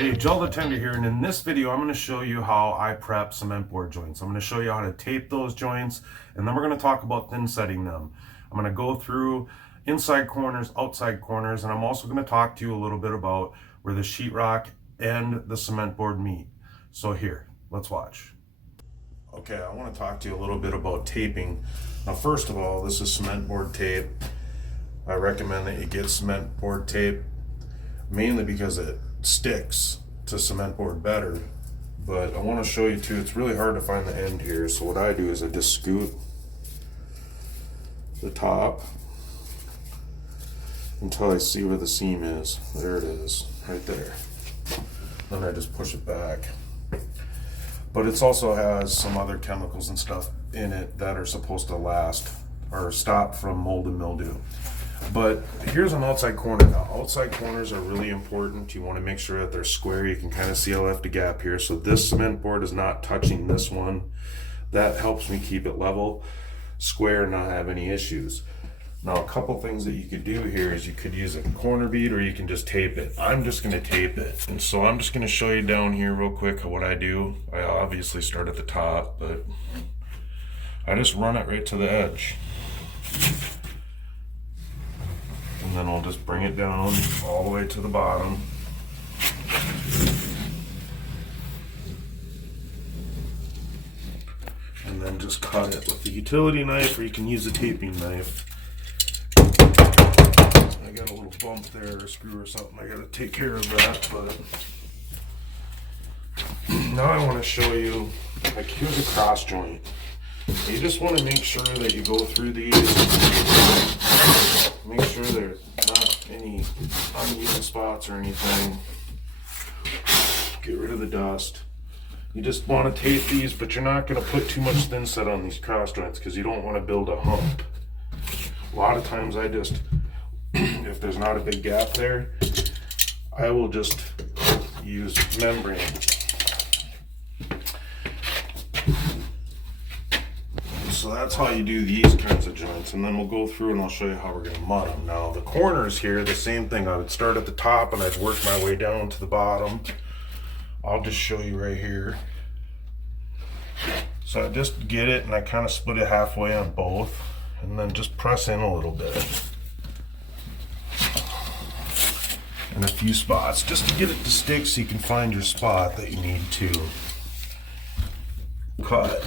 Hey, Joel the Tender here, and in this video I'm going to show you how I prep cement board joints. I'm going to show you how to tape those joints, and then we're going to talk about thin setting them. I'm going to go through inside corners, outside corners, and I'm also going to talk to you a little bit about where the sheetrock and the cement board meet. So here, let's watch. Okay, I want to talk to you a little bit about taping. Now first of all, this is cement board tape. I recommend that you get cement board tape mainly because it sticks to cement board better, but I want to show you too, it's really hard to find the end here. So what I do is I just scoot the top until I see where the seam is. There it is, right there. Then I just push it back. But it also has some other chemicals and stuff in it that are supposed to last or stop from mold and mildew. But here's an outside corner. Now, outside corners are really important. You want to make sure that they're square. You can kind of see I left a gap here. So this cement board is not touching this one. That helps me keep it level, square, and not have any issues. Now, a couple things that you could do here is you could use a corner bead or you can just tape it. I'm just going to tape it. And so I'm just going to show you down here real quick what I do. I obviously start at the top, but I just run it right to the edge. And then I'll just bring it down all the way to the bottom. And then just cut it with the utility knife, or you can use a taping knife. I got a little bump there, or a screw or something. I gotta take care of that, but now I want to show you, like, here's a cross joint. You just want to make sure that you go through these, make sure there's not any uneven spots or anything. Get rid of the dust. You just want to tape these, but you're not going to put too much thin set on these cross joints because you don't want to build a hump. A lot of times I just, if there's not a big gap there, I will just use membrane. So that's how you do these kinds of joints, and then we'll go through and I'll show you how we're going to mud them. Now the corners here, the same thing. I would start at the top and I'd work my way down to the bottom. I'll just show you right here. So I just get it and I kind of split it halfway on both, and then just press in a little bit in a few spots just to get it to stick, so you can find your spot that you need to cut.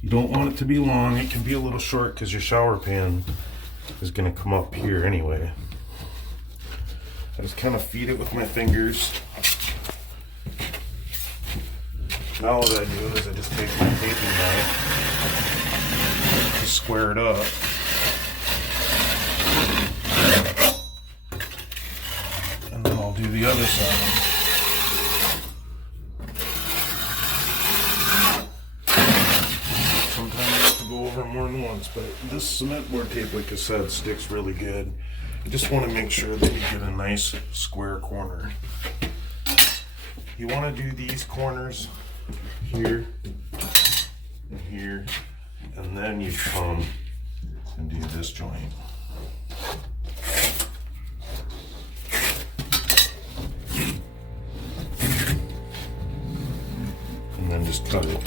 You don't want it to be long. It can be a little short because your shower pan is going to come up here anyway. I just kind of feed it with my fingers. Now what I do is I just take my taping knife, just square it up, and then I'll do the other side. More than once, but this cement board tape, like I said, sticks really good. You just want to make sure that you get a nice square corner. You want to do these corners here and here, and then you come and do this joint. And then just cut it.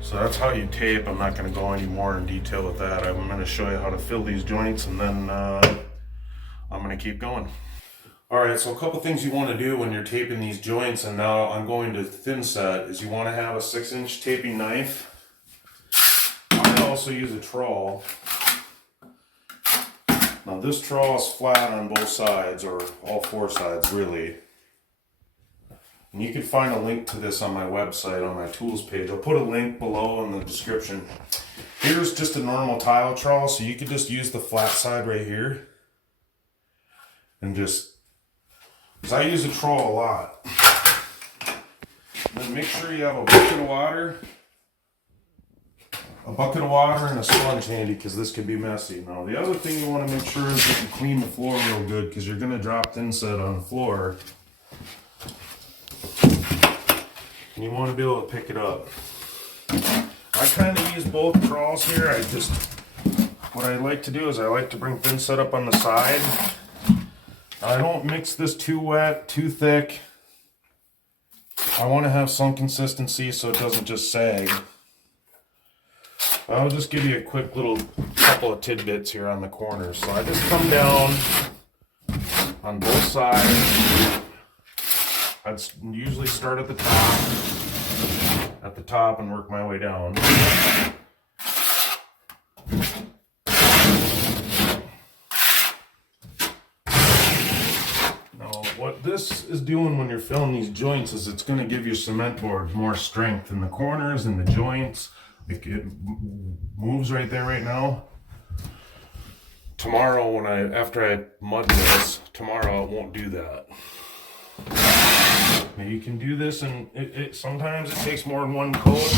So that's how you tape. I'm not going to go any more in detail with that. I'm going to show you how to fill these joints, and then I'm going to keep going. Alright, so a couple things you want to do when you're taping these joints, and now I'm going to thin set, is you want to have a 6-inch taping knife. I also use a trowel. Now this trowel is flat on both sides, or all four sides really. And you can find a link to this on my website, on my tools page. I'll put a link below in the description. Here's just a normal tile trowel, so you could just use the flat side right here. And just, because I use a trowel a lot. And then make sure you have a bucket of water a bucket of water and a sponge handy because this can be messy. Now the other thing you want to make sure is that you clean the floor real good because you're going to drop thin set on the floor. and you want to be able to pick it up. I kind of use both trowels here. What I like to do is I like to bring thin set up on the side. I don't mix this too wet, too thick. I want to have some consistency so it doesn't just sag. I'll just give you a quick little couple of tidbits here on the corners. So I just come down on both sides. I'd usually start at the top and work my way down. Now, what this is doing when you're filling these joints is it's going to give your cement board more strength in the corners and the joints. It moves right there right now. Tomorrow, after I mud this, tomorrow it won't do that. Now you can do this, and sometimes it takes more than one coat.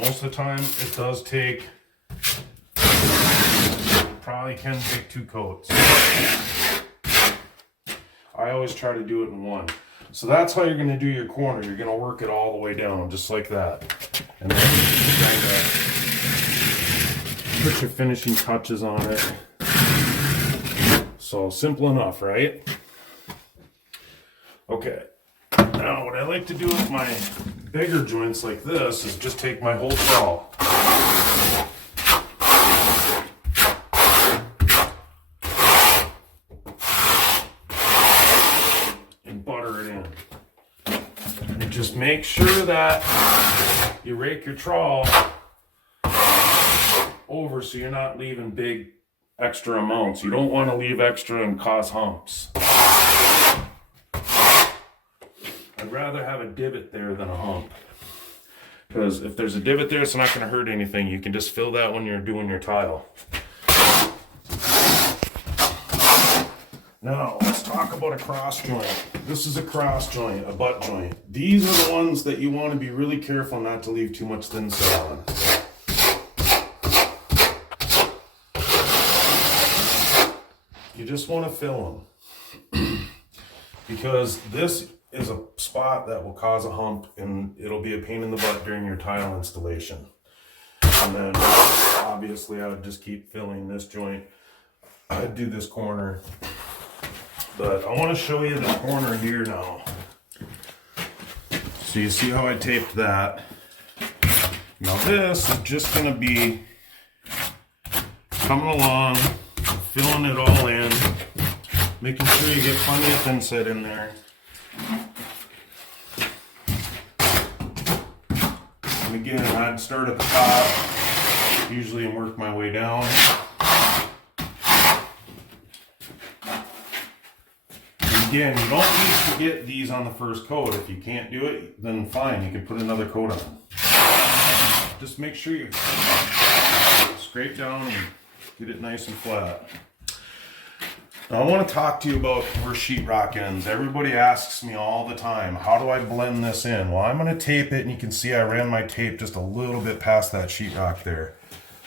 Most of the time, it does take. Probably can take 2 coats. I always try to do it in one. So that's how you're going to do your corner. You're going to work it all the way down, just like that. And then kind of put your finishing touches on it. So simple enough, right? Okay. Now what I like to do with my bigger joints like this is just take my whole trowel. And butter it in. And just make sure that you rake your trowel over so you're not leaving big extra amounts. You don't want to leave extra and cause humps. I'd rather have a divot there than a hump. Because if there's a divot there, it's not going to hurt anything. You can just fill that when you're doing your tile. Now, let's talk about a cross joint. This is a cross joint, a butt joint. These are the ones that you want to be really careful not to leave too much thin set on. You just want to fill them. Because this is a spot that will cause a hump, and it'll be a pain in the butt during your tile installation. And then, obviously, I would just keep filling this joint. I'd do this corner. But I want to show you the corner here now. So you see how I taped that. Now this is just going to be coming along, filling it all in, making sure you get plenty of thin set in there. And again, I'd start at the top, usually, and work my way down. Again, you don't need to get these on the first coat. If you can't do it, then fine, you can put another coat on. Just make sure you scrape down and get it nice and flat. Now I want to talk to you about where sheetrock ends. Everybody asks me all the time, how do I blend this in? Well, I'm going to tape it, and you can see I ran my tape just a little bit past that sheetrock there.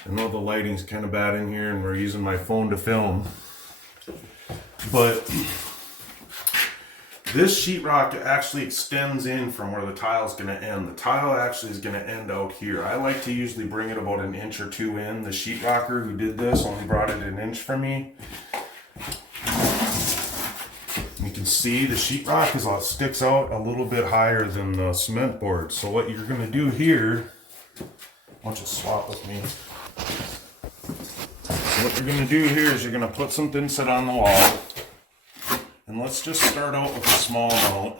I know the lighting's kind of bad in here, and we're using my phone to film. But this sheetrock actually extends in from where the tile is going to end. The tile actually is going to end out here. I like to usually bring it about an inch or two in. The sheetrocker who did this only brought it an inch from me. You can see the sheetrock sticks out a little bit higher than the cement board. So what you're going to do here, why don't you swap with me? So what you're going to do here is you're going to put some thin set on the wall. And let's just start out with a small amount.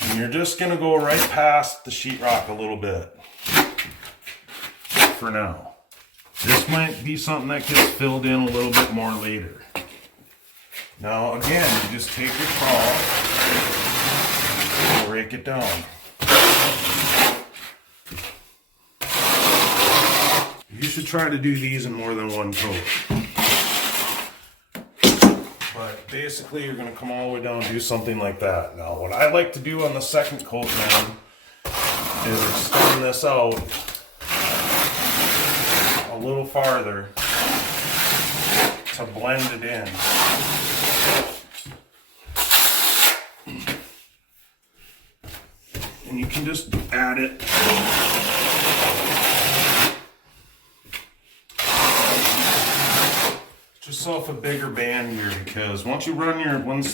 And you're just going to go right past the sheetrock a little bit for now. This might be something that gets filled in a little bit more later. Now again, you just take your trowel and rake it down. You should try to do these in more than one coat. But basically, you're going to come all the way down and do something like that. Now, what I like to do on the second coat then is extend this out a little farther to blend it in. and you can just add it. Just self a bigger band here, because once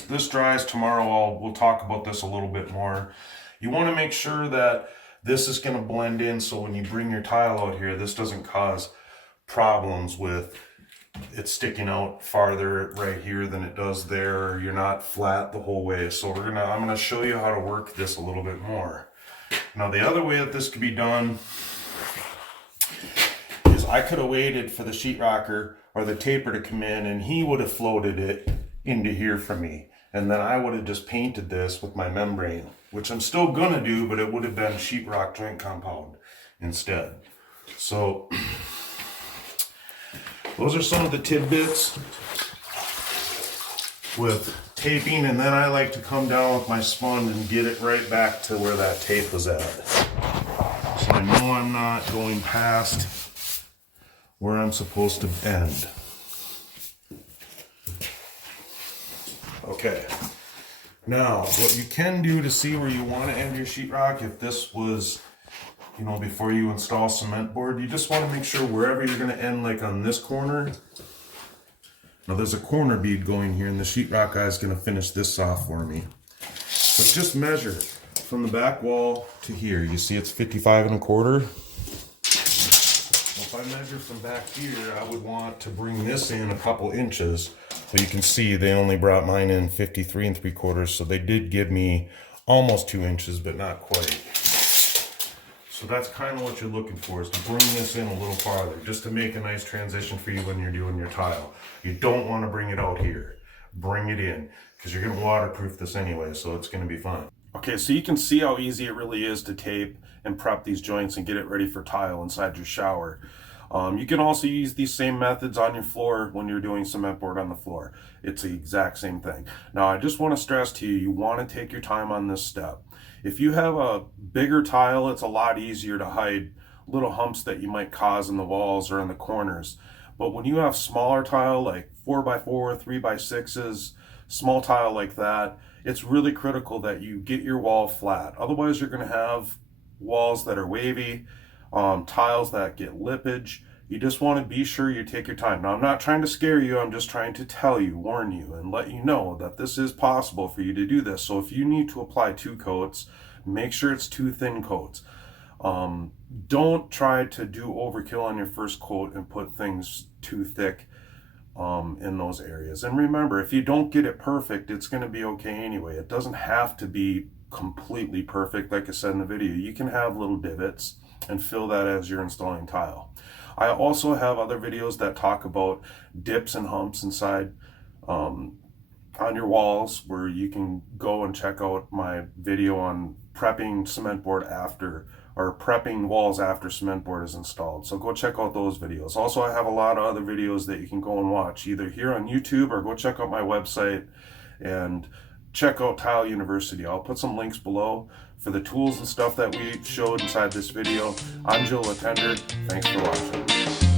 this dries tomorrow, we'll talk about this a little bit more. You want to make sure that this is going to blend in, so when you bring your tile out here, this doesn't cause problems with it sticking out farther right here than it does there, or you're not flat the whole way. So I'm gonna show you how to work this a little bit more. Now the other way that this could be done is I could have waited for the sheetrocker or the taper to come in, and he would have floated it into here for me, and then I would have just painted this with my membrane, which I'm still gonna do, but it would have been sheetrock joint compound instead. So those are some of the tidbits with taping, and then I like to come down with my sponge and get it right back to where that tape was at. So I know I'm not going past where I'm supposed to end. Okay. Now, what you can do to see where you want to end your sheetrock, if this was, you know, before you install cement board, you just want to make sure wherever you're going to end, like on this corner. Now there's a corner bead going here, and the sheetrock guy is going to finish this off for me. But just measure from the back wall to here. You see it's 55 1/4. Well, if I measure from back here, I would want to bring this in a couple inches. So you can see they only brought mine in 53 3/4, so they did give me almost 2 inches, but not quite. So that's kind of what you're looking for, is to bring this in a little farther, just to make a nice transition for you when you're doing your tile. You don't want to bring it out here. Bring it in, because you're going to waterproof this anyway, so it's going to be fine. Okay, so you can see how easy it really is to tape and prep these joints and get it ready for tile inside your shower. You can also use these same methods on your floor when you're doing cement board on the floor. It's the exact same thing. Now, I just want to stress to you, you want to take your time on this step. If you have a bigger tile, it's a lot easier to hide little humps that you might cause in the walls or in the corners. But when you have smaller tile, like 4x4, 3x6s, small tile like that, it's really critical that you get your wall flat. Otherwise, you're going to have walls that are wavy, tiles that get lippage. You just want to be sure you take your time. Now, I'm not trying to scare you. I'm just trying to tell you, warn you, and let you know that this is possible for you to do this. So if you need to apply 2 coats, make sure it's 2 thin coats. Don't try to do overkill on your first coat and put things too thick in those areas. And remember, if you don't get it perfect, it's going to be okay anyway. It doesn't have to be completely perfect. Like I said in the video, you can have little divots and fill that as you're installing tile. I also have other videos that talk about dips and humps inside on your walls, where you can go and check out my video on prepping cement board after, or prepping walls after cement board is installed. So go check out those videos. Also, I have a lot of other videos that you can go and watch, either here on YouTube or go check out my website and check out Tile University. I'll put some links below for the tools and stuff that we showed inside this video. I'm Joe Latender. Thanks for watching.